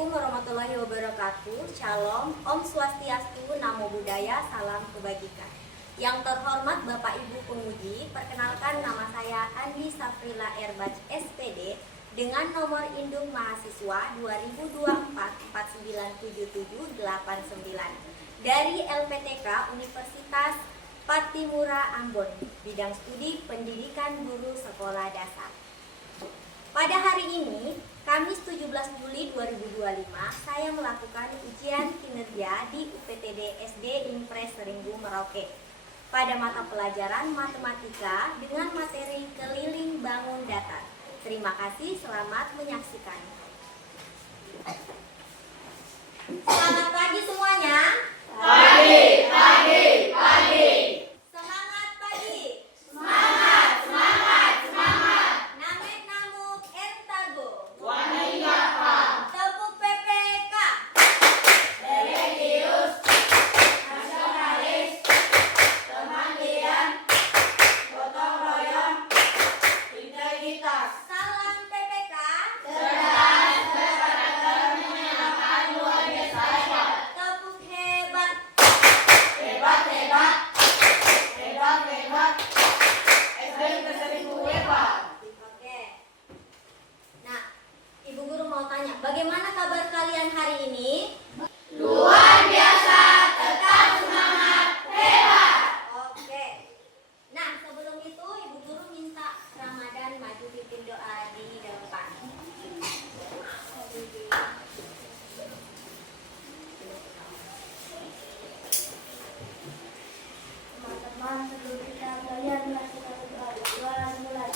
Assalamualaikum warahmatullahi wabarakatuh. Shalom, Om Swastiastu, Namo Buddhaya, salam kebajikan. Yang terhormat Bapak Ibu penguji, perkenalkan nama saya Andi Safrila Erbaj SPD dengan nomor induk mahasiswa 2024-497789 dari LPTK Universitas Patimura Ambon, bidang studi pendidikan guru sekolah dasar. Pada hari ini, Kamis 17 Juli 2025, saya melakukan ujian kinerja di UPTD SD Impres Seringgu Merauke pada mata pelajaran matematika dengan materi keliling bangun datar. Terima kasih, selamat menyaksikan. Selamat pagi semuanya. Pagi, pagi, pagi. Semangat pagi. Semangat, semangat, semangat. Namek namuk ertago. Wanita, Tepuk PPK. religius, nasionalis, kemandirian, gotong royong, integritas, Salam PPK. cerdas, berkarakter, menyenangkan, luar biasa hebat. Tepuk hebat. Hebat, hebat, hebat, hebat. SD Seribu hebat. Oke. Nah, Ibu Guru mau tanya, bagaimana kabar kalian hari ini? Luar biasa, tetap semangat, hebat. Oke. Nah, sebelum itu Ibu Guru minta Ramadan maju pimpin doa di depan. Teman-teman, sebelum kita kalian melakukan doa mulai.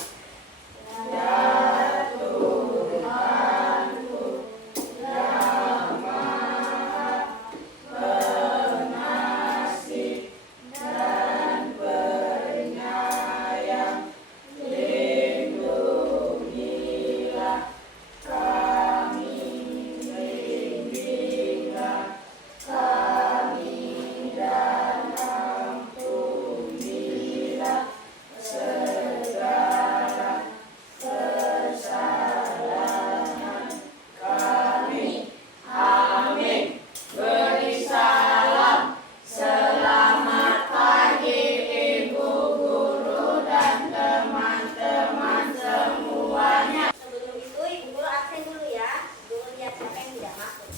Amin. Beri salam. Selamat pagi Ibu Guru dan teman-teman semuanya. Sebelum itu Ibu Guru absen dulu ya. Guru lihat siapa yang tidak masuk.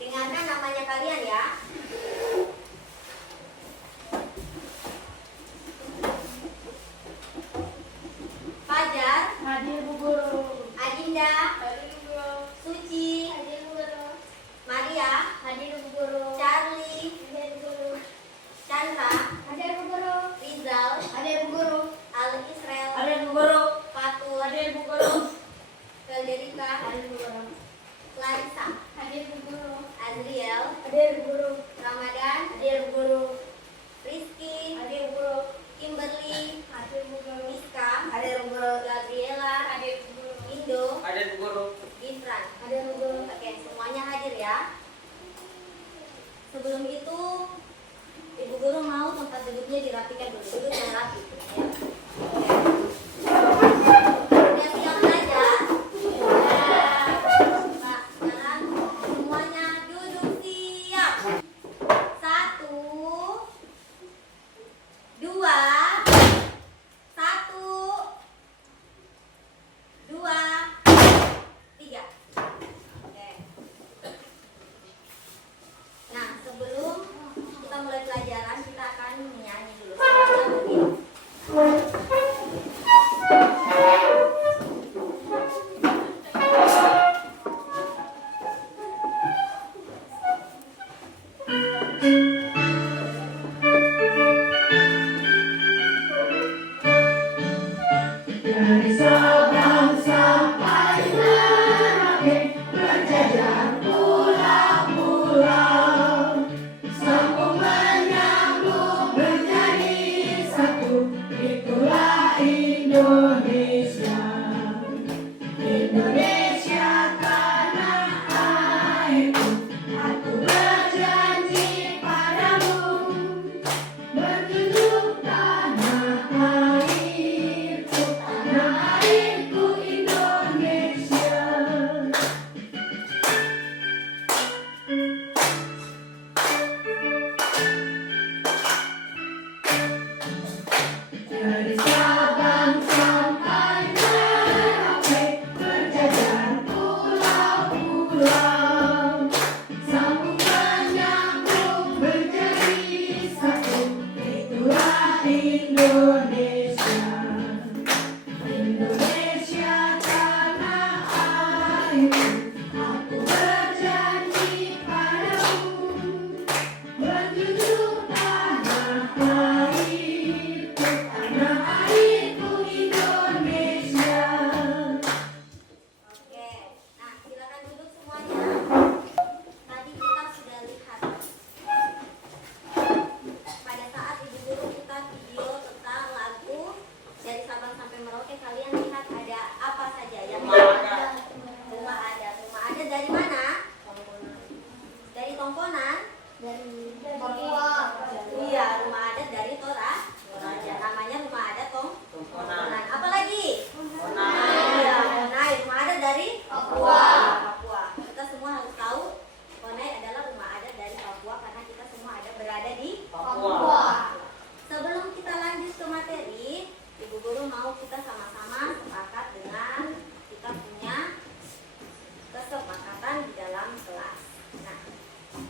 Dengarkan namanya kalian ya. Fajar, Hadir Bu Guru. Adinda, Hadir Bu Guru. Suci, Hadir Bu Guru. Maria, Hadir Bu Guru. Charlie, Hadir Bu Guru. Chandra, Hadir Bu Guru. Rizal, Hadir Bu Guru. Al Israel, Hadir Bu Guru. Fatul, Hadir Bu Guru. Federica, Hadir Bu Guru. Clarissa, Hadir Bu Guru. Azriel, Hadir Bu Guru. Ramadan, Hadir Bu Guru. Rizky, Hadir Bu Guru. Kimberly, Hadir Bu Guru. Miska, Hadir Bu Guru. Gabriela, Hadir Bu Guru. Indo, Hadir Bu Guru. Gifran. Hadir Bu Guru. Oke, semuanya hadir ya. Sebelum itu, Ibu Guru mau tempat duduknya dirapikan dulu. Duduk yang rapi. Ya. Udah siap belajar? Nah, sekarang semuanya duduk siap. 1, 2, 1, 2, 3. Oke. Nah, sebelum kita mulai pelajaran, kita akan menyanyi dulu. Semuanya berdiri. Aku berjanji padamu, menjunjung tanah airku Indonesia. Oke, nah silakan duduk semuanya. Tadi kita sudah lihat pada saat ibu guru kita video tentang lagu dari Sabang sampai Merauke, kalian lihat ada apa saja yang rumah adat. Rumah adat dari mana? Dari Tongkonan. Dari Papua. Iya, rumah adat dari Toraja. Namanya rumah adat Tongkonan. Apa lagi? Iya, Konai. Rumah adat dari Papua. Kita semua harus tahu Konai adalah rumah adat dari Papua karena kita semua ada berada di Papua. Sebelum kita lanjut ke materi, Ibu Guru mau kita sama-sama sepakat dengan kita punya kesepakatan di dalam kelas. Nah,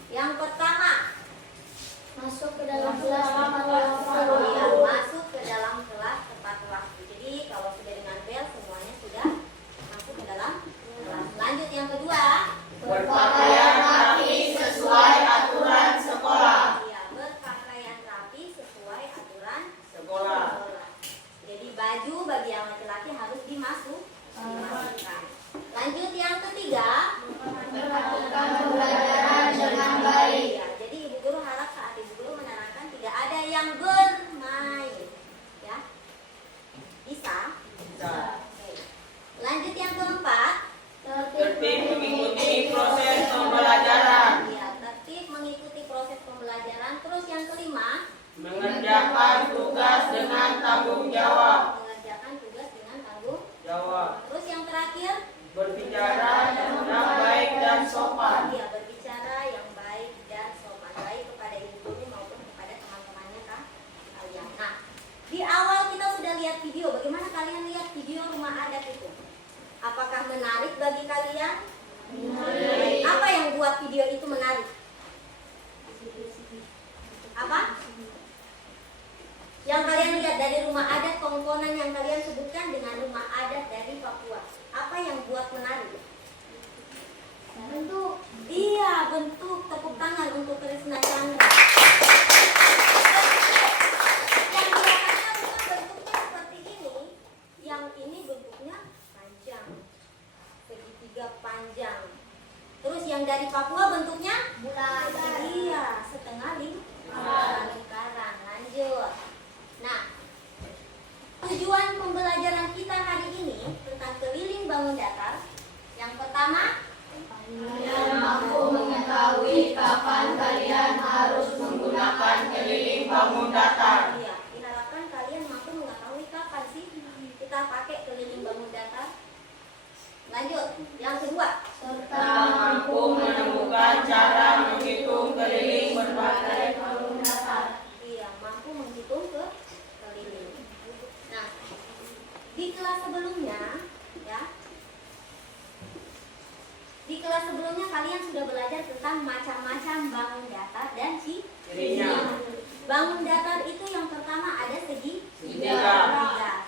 yang pertama, masuk ke dalam kelas iya, masuk ke dalam kelas tepat waktu. Jadi kalau sudah dengan bel semuanya sudah masuk ke dalam kelas. Lanjut yang kedua, Berpakaian rapi sesuai aturan sekolah. iya, berpakaian rapi sesuai aturan Sekolah. Jadi baju bagi yang laki-laki harus dimasukkan. Lanjut yang ketiga, melakukan pembelajaran dengan baik. ya, jadi ibu guru harap saat ibu guru menerangkan tidak ada yang bermain, ya, bisa. Oke. Lanjut yang keempat, Tertib mengikuti proses pembelajaran. ya, tertib mengikuti proses pembelajaran. Terus yang kelima, Mengerjakan tugas dengan tanggung jawab. mengerjakan tugas dengan tanggung. Jawab. Terus yang terakhir, Berbicara yang baik dan sopan. ya, berbicara yang baik dan sopan, baik kepada ibu guru maupun kepada teman-temannya kalian. Nah, di awal kita sudah lihat video. Bagaimana kalian lihat video rumah adat itu? Apakah menarik bagi kalian? Menarik. Apa yang buat video itu menarik? Apa? Yang kalian lihat dari rumah adat Tongkonan yang kalian sebutkan dengan rumah adat dari Papua. Apa yang buat menarik? Bentuk. Iya, bentuk. Tepuk tangan untuk Krisna Chandra. Yang biasanya rumah bentuknya seperti ini. Yang ini bentuknya panjang, segitiga panjang. Terus yang dari Papua bentuknya Bulat. iya, setengah lingkaran. Lanjut. Nah, tujuan pembelajaran kita hari ini tentang keliling bangun datar. Yang pertama, Kalian mampu mengetahui kapan kalian harus menggunakan keliling bangun datar. iya, diharapkan kalian mampu mengetahui kapan sih kita pakai keliling bangun datar. Lanjut, yang kedua, Serta mampu menemukan cara menghitung keliling berbagai bangun datar. iya, mampu menghitung ke keliling. Nah, di kelas sebelumnya, ya, di kelas sebelumnya kalian sudah belajar tentang macam-macam bangun datar dan Cirinya. bangun datar itu yang pertama ada segi Tiga.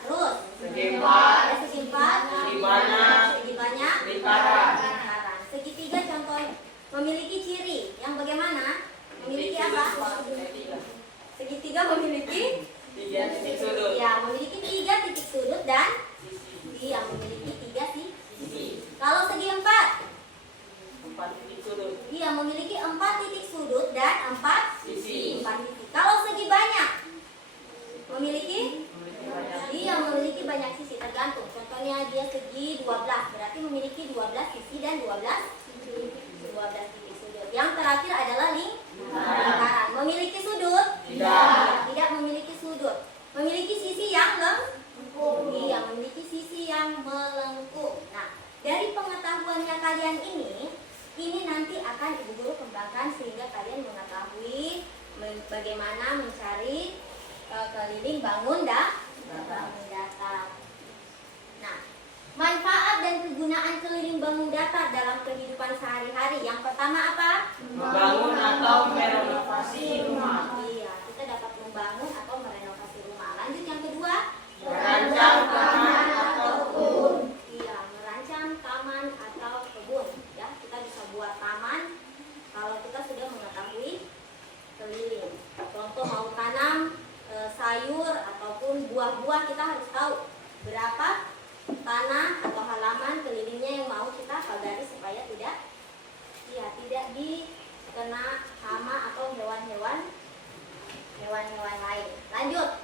terus Segi empat. ada segi empat, Segi banyak. segi banyak, Lingkaran. segitiga contoh memiliki ciri yang bagaimana? Memiliki apa? Segitiga memiliki Tiga titik sudut. ya, memiliki 3 titik sudut dan iya, memiliki 3 sisi. Kalau segi empat, 4 titik sudut. iya, memiliki 4 titik sudut dan 4 Sisi. sisi. Kalau segi banyak, memiliki Memiliki banyak. iya, memiliki banyak sisi, tergantung. Contohnya dia segi 12, berarti memiliki 12 sisi dan 12 titik sudut. Yang terakhir adalah lingkaran. Memiliki sudut? Tidak. Tidak memiliki sudut. Memiliki sisi yang melengkung. Iya, memiliki sisi yang melengkung. Nah, dari pengetahuannya kalian ini nanti akan ibu guru kembangkan sehingga kalian mengetahui bagaimana mencari keliling bangun datar. Nah, manfaat dan kegunaan keliling bangun datar dalam kehidupan sehari-hari. Yang pertama apa? Membangun atau merenovasi rumah. Iya, kita dapat membangun atau merenovasi rumah. Lanjut yang kedua, Merancang taman atau kebun. iya, merancang taman taman atau kebun. Ya, kita bisa buat taman kalau kita sudah mengetahui keliling. Contoh mau tanam sayur ataupun buah-buah, kita harus tahu berapa tanah atau halaman kelilingnya yang mau kita pagari supaya tidak dikena hama atau hewan-hewan lain. Lanjut.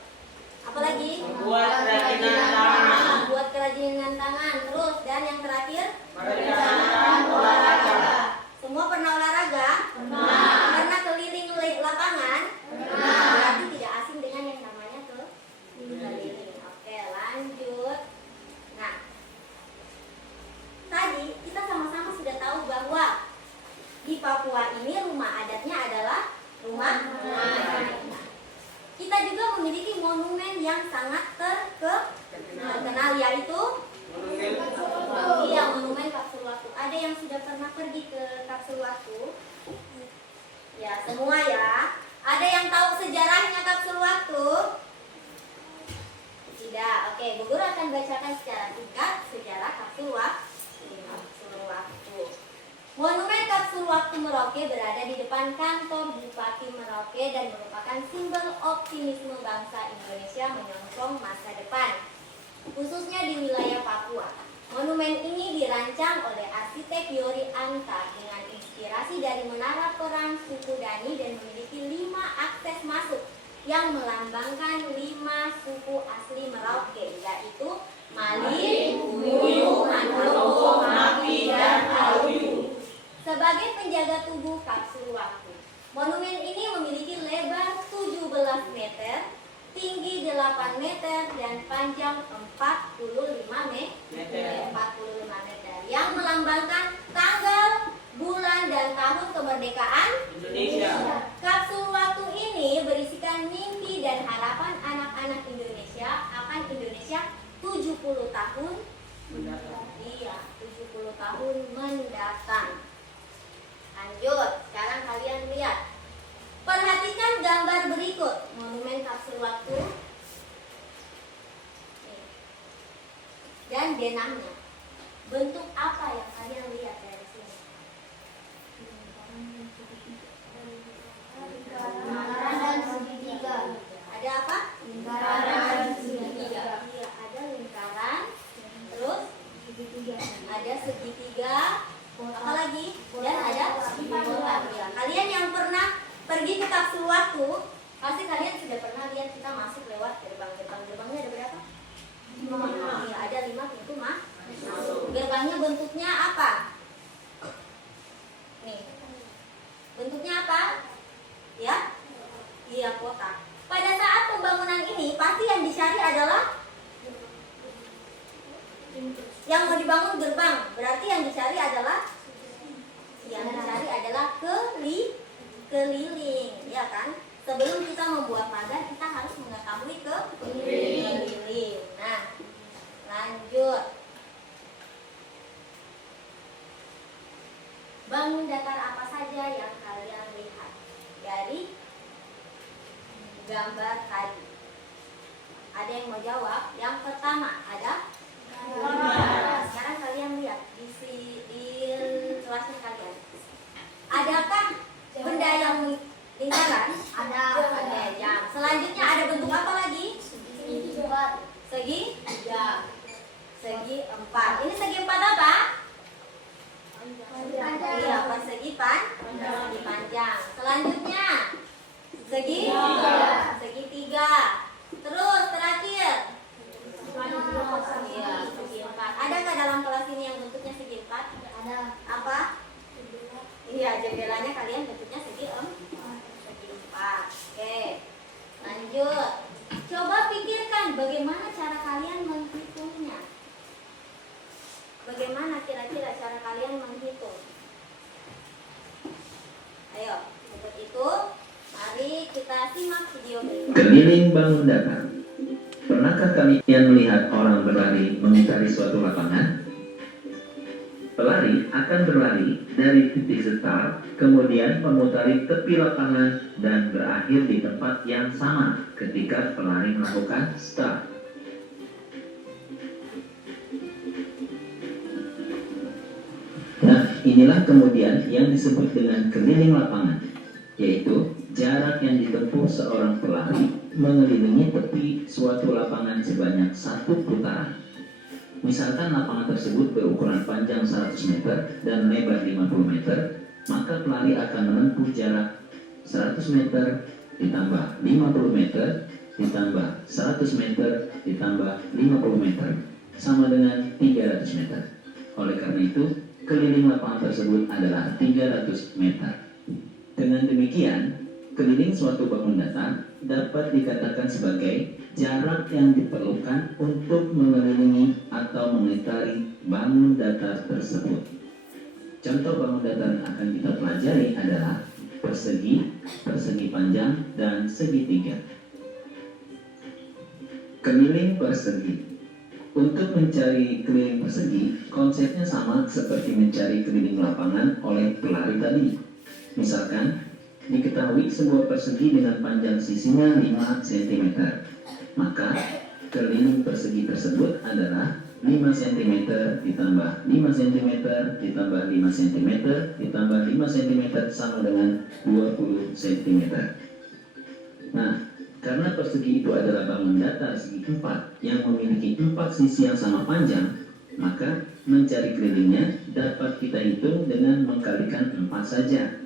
Apalagi? Membuat kerajinan tangan. Buat kerajinan tangan. Terus, dan yang terakhir? Merencanakan olahraga. Semua pernah olahraga? Pernah keliling lapangan? Berarti tidak asing dengan yang namanya keliling. Oke, lanjut. Nah, tadi kita sama-sama sudah tahu bahwa di Papua ini rumah adatnya adalah rumah adat. Kita juga memiliki monumen yang sangat terkenal, yaitu monumen Kapsul Waktu. Ada yang sudah pernah pergi ke Kapsul Waktu? Ya, semua ya. Ada yang tahu sejarahnya Kapsul Waktu? Tidak. Oke, Bu Guru akan bacakan secara singkat sejarah Kapsul Waktu. Monumen Kapsul Waktu Merauke berada di depan kantor Bupati Merauke dan merupakan simbol optimisme bangsa Indonesia menyongsong masa depan, khususnya di wilayah Papua. Monumen ini dirancang oleh arsitek Yori Anta dengan inspirasi dari menara perang suku Dani dan memiliki 5 akses masuk yang melambangkan 5 suku asli Merauke, yaitu Mali, Buyu, Mandoko, Mapi, dan Aluyu. Sebagai penjaga tubuh Kapsul Waktu, monumen ini memiliki lebar 17 meter, tinggi 8 meter, dan panjang 45 meter, yang melambangkan tanggal, bulan, dan tahun kemerdekaan Indonesia. Kapsul Waktu ini berisikan mimpi dan harapan anak-anak Indonesia akan Indonesia 70 tahun Iya, 70 tahun mendatang. Lanjut, sekarang kalian lihat. Perhatikan gambar berikut monumen Kapsul Waktu dan denahnya. Bentuk apa yang kalian lihat dari sini? Lingkaran dan segitiga. Ada apa? Lingkaran dan segitiga. Iya, ada lingkaran. Terus ada segitiga. Apa lagi? Dan ada kotak. Ya. Kalian yang pernah pergi ke Kapsul Waktu, pasti kalian sudah pernah lihat kita masuk lewat gerbang. Gerbangnya ada berapa? 5. Ya, ada 5 pintu masuk. Gerbangnya bentuknya apa? Nih. Bentuknya apa? Ya? Iya, kotak. Pada saat pembangunan ini, pasti yang dicari adalah yang mau dibangun gerbang. Berarti yang dicari adalah keliling, ya kan? Sebelum kita membuat pagar, kita harus mengetahui keliling. Nah, lanjut. Bangun datar apa saja yang kalian lihat dari gambar tadi? Ada yang mau jawab? Yang pertama ada sekarang kalian lihat di kelasnya kalian. Adakah benda yang lingkaran? Ada. Jam. Selanjutnya ada bentuk apa lagi? Segi 4. Ini segi 4 apa? Iya, persegi panjang. Selanjutnya segi 3. Terus terakhir iya, segi 4. Adakah dalam kelas ini yang bentuknya segi 4? Ada. Apa? Iya, jendelanya kalian bentuknya segi 4. Oke. Lanjut. Coba pikirkan bagaimana cara kalian menghitungnya. Bagaimana kira-kira cara kalian menghitung? Ayo, untuk itu mari kita simak video berikut. Keliling bangun datar. Pernahkah kalian melihat orang berlari mengitari suatu lapangan? Pelari akan berlari dari titik start, kemudian memutari tepi lapangan dan berakhir di tempat yang sama ketika pelari melakukan start. inilah kemudian yang disebut dengan keliling lapangan, yaitu jarak yang ditempuh seorang pelari mengelilingi tepi suatu lapangan sebanyak 1 putaran. Misalkan lapangan tersebut berukuran panjang 100 meter dan lebar 50 meter, maka pelari akan menempuh jarak 100 meter ditambah 50 meter ditambah 100 meter ditambah 50 meter sama dengan 300 meter. Oleh karena itu, keliling lapangan tersebut adalah 300 meter. Dengan demikian, keliling suatu bangun datar dapat dikatakan sebagai jarak yang diperlukan untuk mengelilingi atau mengitari bangun datar tersebut. Contoh bangun datar yang akan kita pelajari adalah persegi, persegi panjang, dan segitiga. Keliling persegi. Untuk mencari keliling persegi, konsepnya sama seperti mencari keliling lapangan oleh pelari tadi. Misalkan, diketahui sebuah persegi dengan panjang sisinya 5 cm. Maka, keliling persegi tersebut adalah 5 cm ditambah 5 cm ditambah 5 cm ditambah 5 cm sama dengan 20 cm. Nah, karena persegi itu adalah bangun datar segi 4 yang memiliki 4 sisi yang sama panjang, maka mencari kelilingnya dapat kita hitung dengan mengkalikan 4 saja,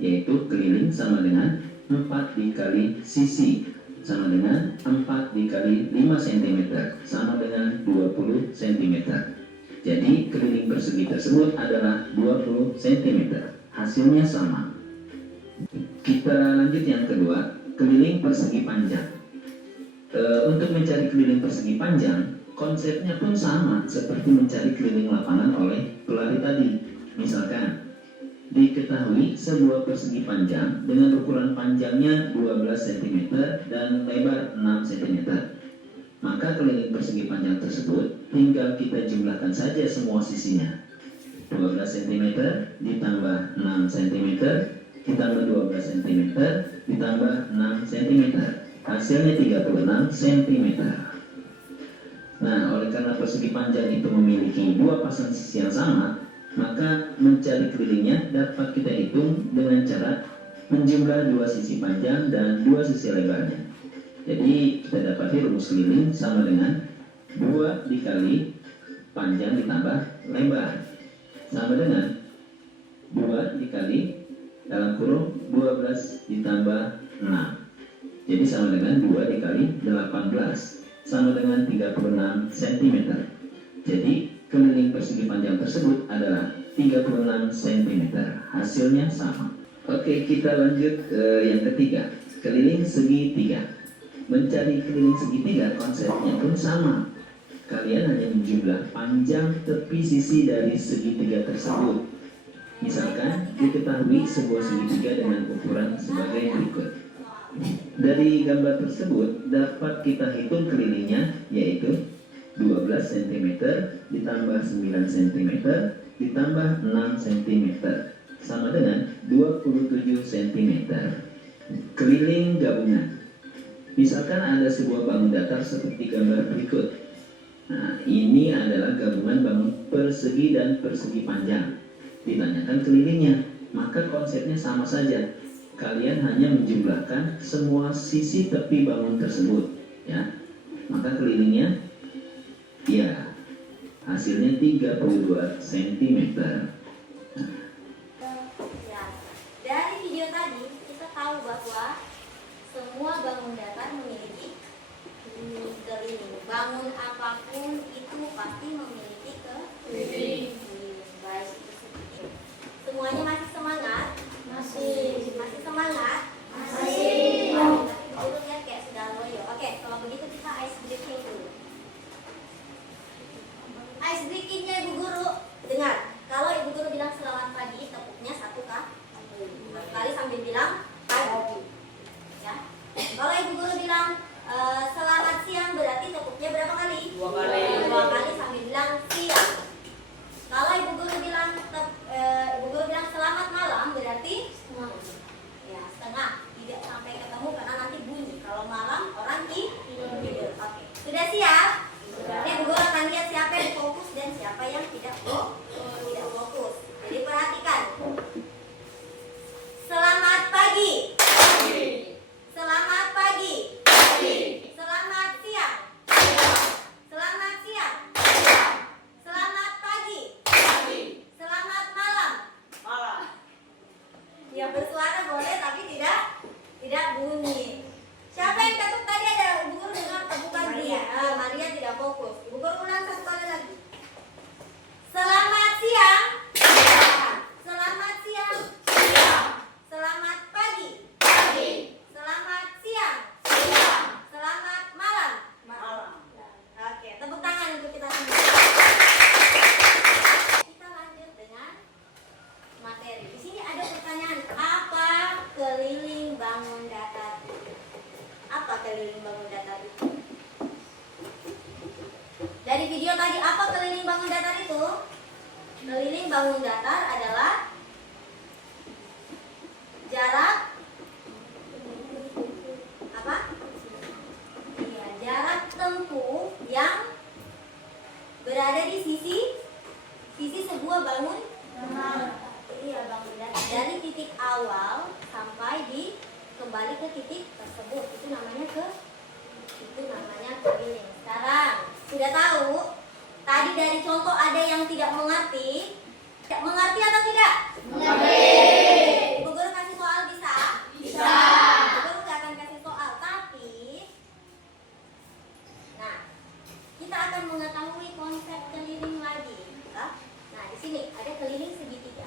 yaitu keliling sama dengan 4 dikali sisi sama dengan 4 dikali 5 cm sama dengan 20 cm. Jadi keliling persegi tersebut adalah 20 cm. Hasilnya sama. Kita lanjut yang kedua, keliling persegi panjang. Untuk mencari keliling persegi panjang, konsepnya pun sama seperti mencari keliling lapangan oleh pelari tadi. Misalkan, diketahui sebuah persegi panjang dengan ukuran panjangnya 12 cm dan lebar 6 cm. Maka keliling persegi panjang tersebut tinggal kita jumlahkan saja semua sisinya. 12 cm ditambah 6 cm ditambah 12 cm ditambah 6 cm. Hasilnya 36 cm. Nah, oleh karena persegi panjang itu memiliki 2 pasang sisi yang sama, maka mencari kelilingnya dapat kita hitung dengan cara menjumlah 2 sisi panjang dan 2 sisi lebarnya. Jadi kita dapati rumus keliling sama dengan 2 dikali panjang ditambah lebar sama dengan 2 dikali dalam kurung 12 ditambah 6. Jadi sama dengan 2 dikali 18 sama dengan 36 cm. Jadi keliling persegi panjang tersebut adalah 36 cm. Hasilnya sama. Oke, kita lanjut ke yang ketiga, keliling segitiga. Mencari keliling segitiga konsepnya pun sama. Kalian hanya menjumlah panjang tepi sisi dari segitiga tersebut. Misalkan diketahui sebuah segitiga dengan ukuran sebagai berikut. Dari gambar tersebut dapat kita hitung kelilingnya, yaitu 12 cm ditambah 9 cm ditambah 6 cm sama dengan 27 cm. Keliling gabungan. Misalkan ada sebuah bangun datar seperti gambar berikut. Nah, ini adalah gabungan bangun persegi dan persegi panjang. Ditanyakan kelilingnya, maka konsepnya sama saja. Kalian hanya menjumlahkan semua sisi tepi bangun tersebut, ya. Maka kelilingnya, ya, hasilnya 32 cm. Ya, dari video tadi kita tahu bahwa semua bangun datar memiliki keliling. Bangun apapun itu pasti memiliki keliling. Baik, semuanya masih semangat? Masih semangat? Masih. Dulu lihat kayak sudah loyo. Oke, kalau begitu kita ice breaking dulu. Ice breakingnya Ibu Guru, dengar. Kalau Ibu Guru bilang selamat pagi, tepuknya 1 kali sambil bilang pagi. Ya. Kalau Ibu Guru bilang selamat siang, berarti tepuknya berapa kali? 2 kali. 2 kali sambil bilang siang. Kalau tadi apa keliling bangun datar itu? Keliling bangun datar adalah jarak apa? Iya, jarak tempuh yang berada di sisi sebuah bangun. Iya, bangun datar dari titik awal sampai kembali ke titik tersebut. Itu namanya keliling. Sekarang sudah tahu? Tadi dari contoh ada yang tidak mengerti. Tidak mengerti atau tidak? Mengerti. Ibu guru kasih soal bisa? Bisa. Ibu guru nggak akan kasih soal, tapi nah, kita akan mengetahui konsep keliling lagi. Nah, di sini ada keliling segitiga.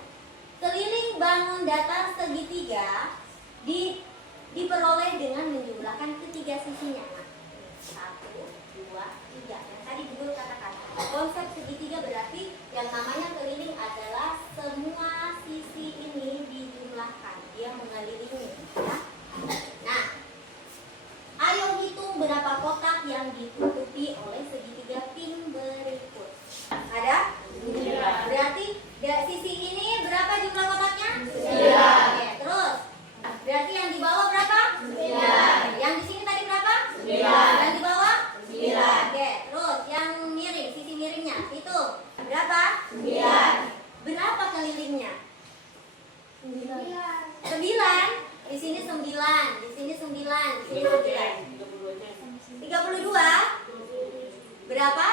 Keliling bangun datar segitiga diperoleh dengan menjumlahkan ketiga sisinya. Nah, 1, 2, 3. Yang tadi Ibu guru katakan. Konsep segitiga berarti yang namanya keliling adalah semua sisi ini dijumlahkan. Dia mengelilingi, ya. Nah, ayo hitung berapa kotak yang ditutupi oleh segitiga pink berikut. Ada? Berarti sisi ini berapa jumlah kotaknya? 9. Oke, terus berarti yang di bawah berapa? 9. Yang di sini tadi berapa? 9. Yang di bawah? 9. Oke, terus yang miring, sisi miringnya itu berapa? 9. Berapa kelilingnya? 9. Di sini 9, di sini 9, di sini 9. 32. Berapa?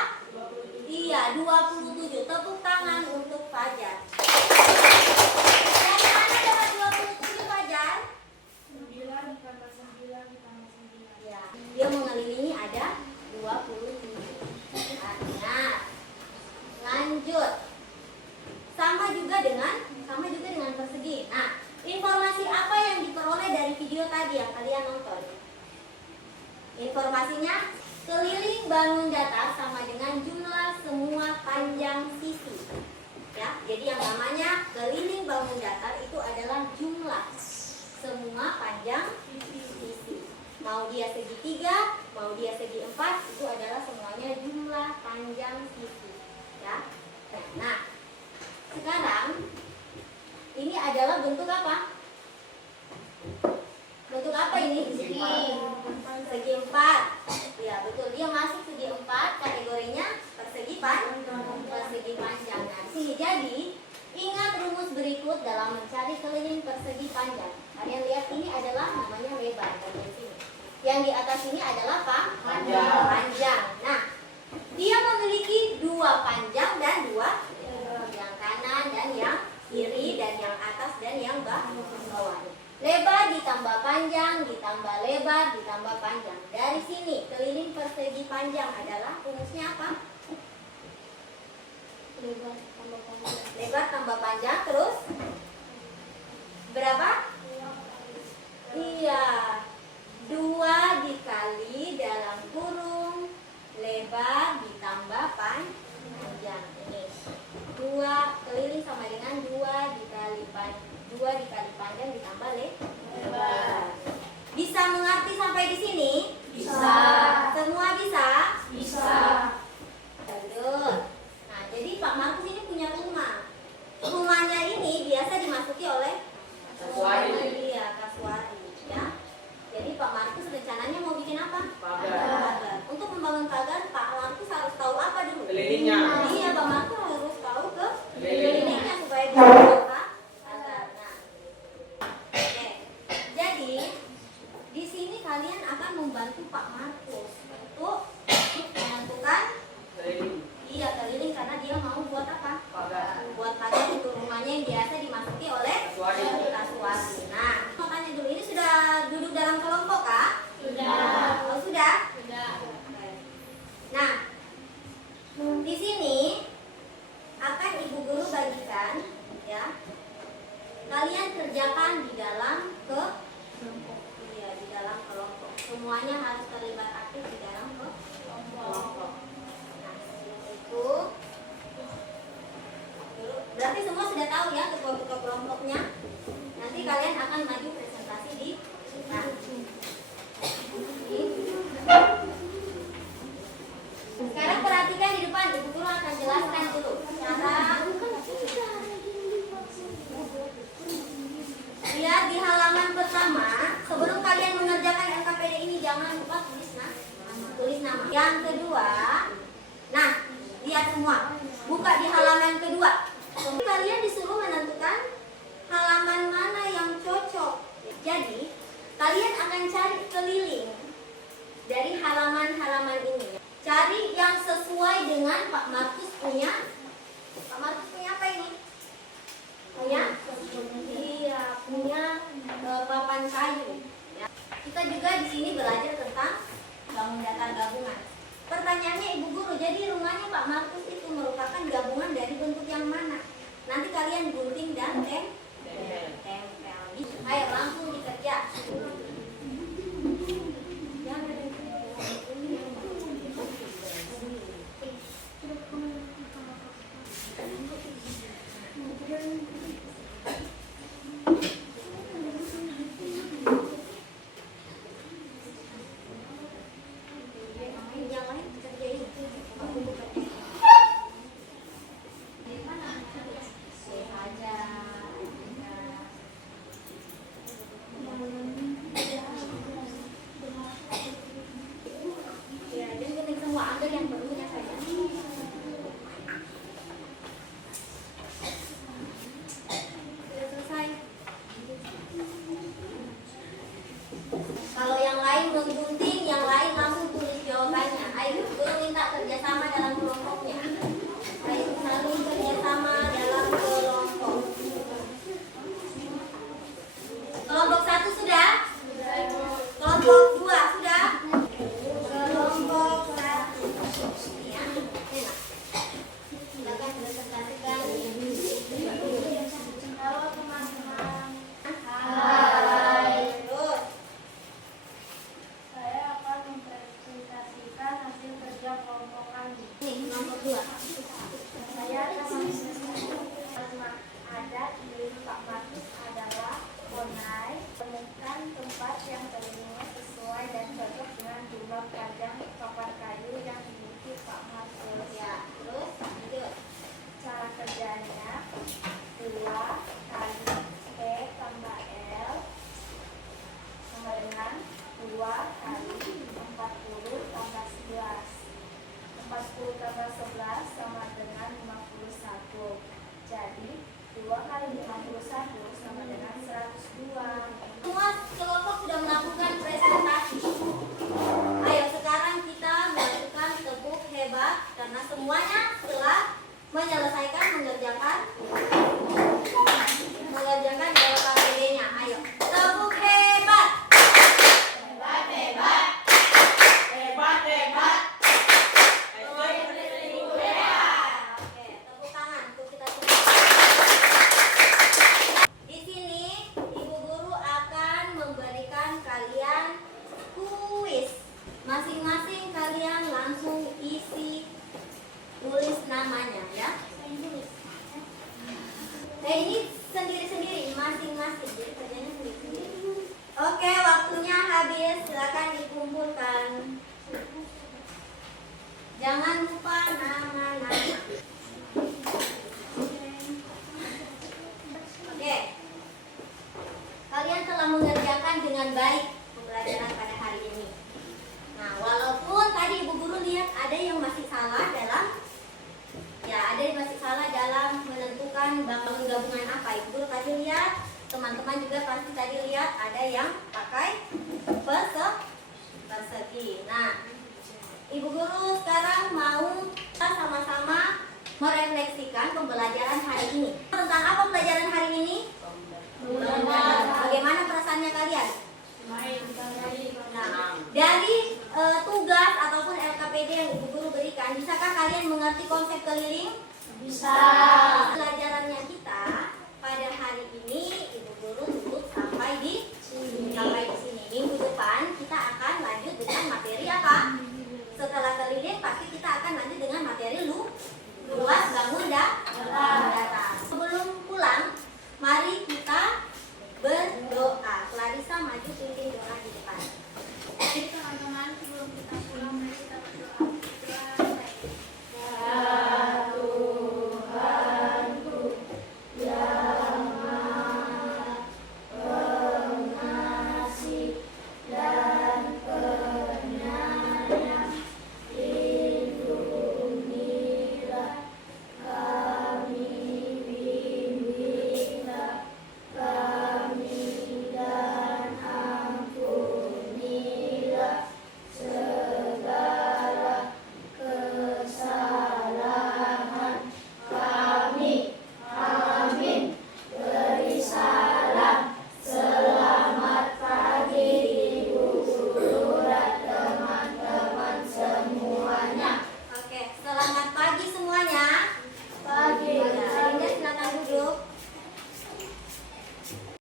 Iya, 27. Tepuk tangan untuk Fajar. Dari mana dapat 27 Fajar? 9 ditambah 9 ditambah 9. Ya, dia mengelilingi ada 27. Artinya, lanjut. Sama juga dengan persegi. Nah, informasi apa yang diperoleh dari video tadi yang kalian nonton? Informasinya, keliling bangun datar sama dengan jumlah semua panjang sisi. Ya, jadi yang namanya keliling bangun datar itu adalah jumlah semua panjang sisi. Mau dia segitiga, mau dia segi 4, itu adalah semuanya jumlah panjang sisi. Ya. Nah, sekarang ini adalah bentuk apa? Bentuk apa ini? Segi 4. Ya, betul. Dia masuk segi 4, kategorinya persegi panjang. Nah, di sini jadi ingat rumus berikut dalam mencari keliling persegi panjang. Kalian lihat ini adalah namanya lebar bagian sini. Yang di atas ini adalah panjang. Nah, dia memiliki 2 panjang dan 2 yang kanan dan yang kiri dan yang atas dan yang bawah. Lebar ditambah panjang ditambah lebar ditambah panjang. Dari sini keliling persegi panjang adalah rumusnya apa? Lebar tambah panjang terus berapa? Iya, 2 dikali dalam kurung lebar ditambah panjang. Ini 2 keliling sama dengan 2 dikali panjang ditambah lebar. Bisa mengerti sampai di sini? Bisa. Semua bisa? Bisa. Betul. Nah, jadi Pak Markus ini punya rumah. Rumahnya ini biasa dimasuki oleh Kasuari. Iya, kasuari, ya. Jadi Pak Markus rencananya mau bikin apa? Pagar. Untuk membangun pagar, Pak Markus harus tahu apa dulu? Kelilingnya. Iya, Pak Markus harus tahu ke Kelilingnya. kelilingnya supaya bisa apa? Pagar. Nah, oke. Jadi di sini kalian akan membantu Pak Markus untuk menentukan keliling karena dia mau buat apa? Pagar. Buat pagar untuk rumahnya yang biasa dimasuki oleh kasuari. Nah, mau tanya dulu, ini sudah duduk dalam kelompok kah? Sudah. Oh, sudah? Sudah. Nah, di sini akan Ibu Guru bagikan, ya. Kalian kerjakan di dalam di dalam kelompok. Semuanya harus terlibat aktif di dalam kelompok. Nah, itu berarti semua sudah tahu ya ketua kelompoknya. Nanti kalian akan maju presentasi di Sekarang perhatikan di depan, Ibu Guru jelaskan dulu cara. Lihat di halaman pertama, sebelum kalian mengerjakan LKPD ini jangan lupa tulis nama. Yang kedua, nah lihat semua, buka di halaman kedua. Kalian disuruh menentukan halaman mana yang cocok. Jadi kalian akan cari keliling dari halaman-halaman ini. Cari yang sesuai dengan Pak Markus punya. Pak Markus punya apa ini? Punya papan kayu. Ya. Kita juga di sini belajar tentang bangun datar gabungan. Pertanyaannya Ibu Guru, jadi rumahnya Pak Markus itu merupakan gabungan dari bentuk yang mana? Nanti kalian gunting dan tempel. Ayo langsung dikerja. Kalau yang lain menggunting, yang lain langsung tulis jawabannya. Ayo, guru minta kerjasama dalam kelompoknya. Ayo, saling kerjasama dalam kelompok. Kelompok 1 sudah? Kelompok 2 sudah? Kelompok 1. Ya, enak. Silakan presentasikan. Halo teman-teman. Terus. Saya akan mempresentasikan hasil kerja kelompok kami. Nih, kelompok 2. Saya akan mempresentasikan adat milik Pak Markus adalah Bonai. Temukan tempat yang kelilingnya sesuai dan cocok dengan jumlah panjang papan kayu yang dimiliki Pak Markus. Ya, terus lanjut. Cara kerjanya 2 kali P tambah L sama dengan 2 kali 40 tambah 11. 40 tambah 11 sama dengan 51. Jadi 2 kali 51 sama dengan 102. Semua kelompok sudah melakukan presentasi. Ayo sekarang kita melakukan tepuk hebat karena semuanya telah menyelesaikan mengerjakan LKPD-nya. Ayo tepuk hebat. Oke, tepuk tangan untuk kita semua. Di sini Ibu Guru akan memberikan kalian kuis. Masing-masing kalian langsung isi tulis namanya ya. Ini sendiri-sendiri, masing-masing. Jadi kerjanya sendiri-sendiri. Oke, waktunya habis. Silakan dikumpulkan. Jangan lupa nama-nama. Oke. Kalian telah mengerjakan dengan baik pembelajaran pada hari ini. Nah, walaupun tadi Ibu Guru lihat ada yang masih salah dalam menentukan bangun gabungan apa. Ibu Guru tadi lihat, teman-teman juga pasti tadi lihat ada yang pakai persegi. Nah, Ibu Guru sekarang mau kita sama-sama merefleksikan pembelajaran hari ini. Tentang apa pelajaran hari ini? Bagaimana perasaannya kalian? Nah, dari tugas ataupun LKPD yang Ibu Guru berikan, bisakah kalian mengerti konsep keliling? Bisa. Pelajarannya kita